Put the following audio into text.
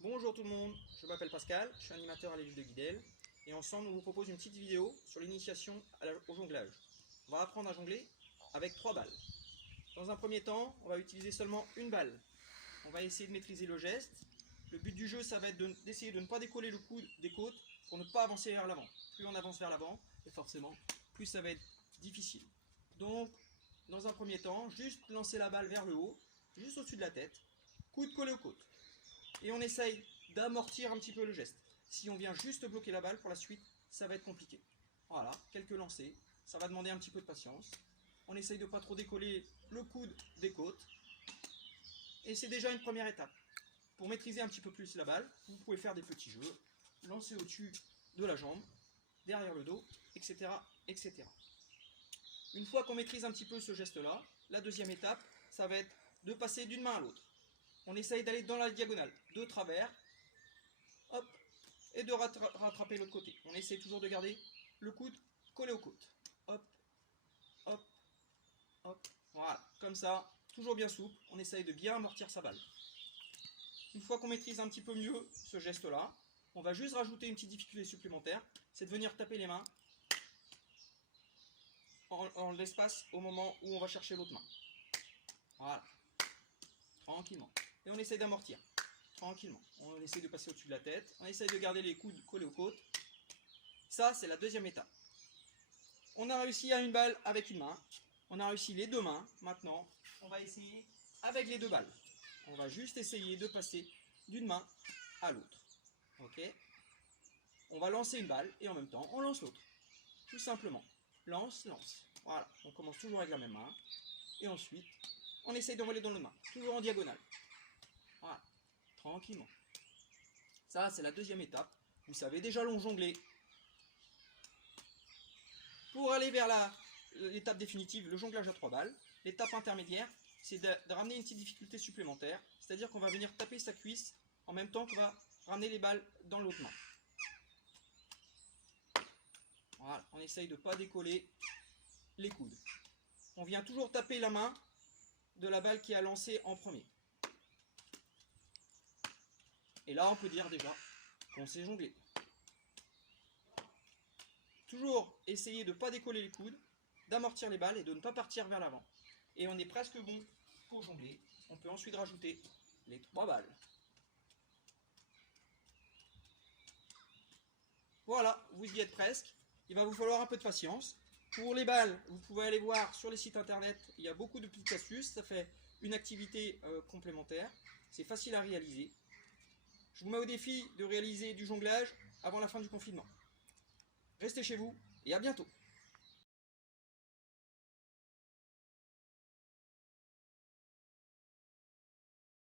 Bonjour tout le monde, je m'appelle Pascal, je suis animateur à l'île de Guidel et ensemble on vous propose une petite vidéo sur l'initiation au jonglage. On va apprendre à jongler avec 3 balles. Dans un premier temps, on va utiliser seulement une balle. On va essayer de maîtriser le geste. Le but du jeu, ça va être d'essayer de ne pas décoller le coude des côtes pour ne pas avancer vers l'avant. Plus on avance vers l'avant, et forcément, plus ça va être difficile. Donc, dans un premier temps, juste lancer la balle vers le haut, juste au-dessus de la tête, coude collé aux côtes. Et on essaye d'amortir un petit peu le geste. Si on vient juste bloquer la balle pour la suite, ça va être compliqué. Voilà, quelques lancers, ça va demander un petit peu de patience. On essaye de ne pas trop décoller le coude des côtes. Et c'est déjà une première étape. Pour maîtriser un petit peu plus la balle, vous pouvez faire des petits jeux, lancer au-dessus de la jambe, derrière le dos, etc., etc. Une fois qu'on maîtrise un petit peu ce geste-là, la deuxième étape, ça va être de passer d'une main à l'autre. On essaye d'aller dans la diagonale, de travers, hop, et de rattraper l'autre côté. On essaie toujours de garder le coude collé aux côtes. Hop, hop, hop, voilà, comme ça, toujours bien souple, on essaye de bien amortir sa balle. Une fois qu'on maîtrise un petit peu mieux ce geste-là, on va juste rajouter une petite difficulté supplémentaire, c'est de venir taper les mains en l'espace au moment où on va chercher l'autre main. Voilà, tranquillement. Et on essaye d'amortir, tranquillement. On essaye de passer au-dessus de la tête, on essaye de garder les coudes collés aux côtes. Ça, c'est la deuxième étape. On a réussi à une balle avec une main, on a réussi les deux mains. Maintenant, on va essayer avec les deux balles. On va juste essayer de passer d'une main à l'autre. Ok? On va lancer une balle et en même temps, on lance l'autre. Tout simplement. Lance, lance. Voilà. On commence toujours avec la même main. Et ensuite, on essaye d'envoler dans l'autre main. Toujours en diagonale. Voilà. Tranquillement. Ça, c'est la deuxième étape. Vous savez déjà jongler. Pour aller vers l'étape définitive, le jonglage à 3 balles, l'étape intermédiaire, c'est de ramener une petite difficulté supplémentaire. C'est-à-dire qu'on va venir taper sa cuisse en même temps qu'on va ramener les balles dans l'autre main. Voilà, on essaye de ne pas décoller les coudes. On vient toujours taper la main de la balle qui a lancé en premier. Et là, on peut dire déjà qu'on sait jongler. Toujours essayer de ne pas décoller les coudes, d'amortir les balles et de ne pas partir vers l'avant. Et on est presque bon pour jongler. On peut ensuite rajouter les 3 balles. Voilà, vous y êtes presque. Il va vous falloir un peu de patience. Pour les balles, vous pouvez aller voir sur les sites internet, il y a beaucoup de petites astuces. Ça fait une activité complémentaire. C'est facile à réaliser. Je vous mets au défi de réaliser du jonglage avant la fin du confinement. Restez chez vous et à bientôt.